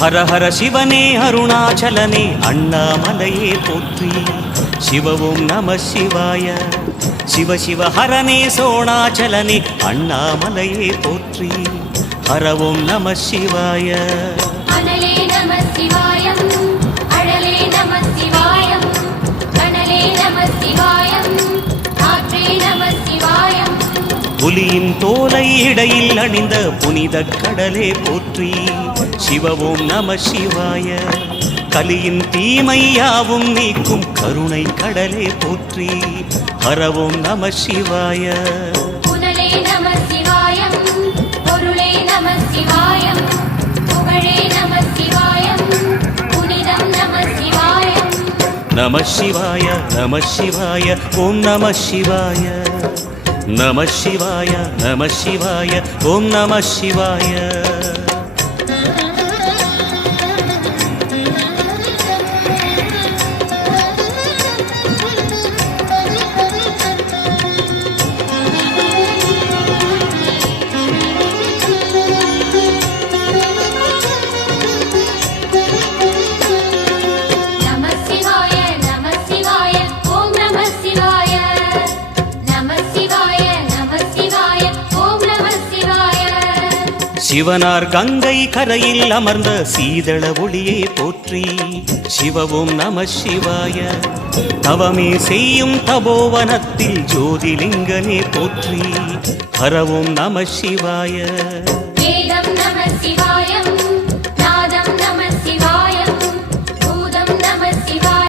ஹர ஹர சிவனே அருணாச்சலனே அண்ணாமலையே போற்றி. சிவ ஓம் நம சிவாய. சிவ சிவ ஹரனே சோணாச்சலனே அண்ணாமலையே போற்றி. ஹர ஓம் நம சிவாய. அனலே நம சிவாயம், அழலே நம சிவாயம், கனலே நம சிவாயம், காற்றே நம சிவாயம். புலியின் தோலை இடையில் அணிந்த புனித கடலே போற்றி. சிவ ஓம் நம சிவாய. கலியின் தீமையாவும் நீக்கும் கருணை கடலே போற்றி. ஹர ஓம் நம சிவாய. புனலே நம சிவாயம், பொருளே நம சிவாயம், புகழே நம சிவாயம், புனிதம் நம சிவாயம். நம சிவாய நம சிவாய ஓம் நம சிவாய. நம சிவாய நம சிவாய ஓம் நம சிவாய. சிவனார் கங்கை கரையில் அமர்ந்த சீதள ஒளியே போற்றி. சிவ ஓம் நம சிவாய. தவமே செய்யும் தபோவனத்தில் ஜோதிலிங்கனே போற்றி. ஹர ஓம் நம சிவாய. வேதம் நம சிவாய.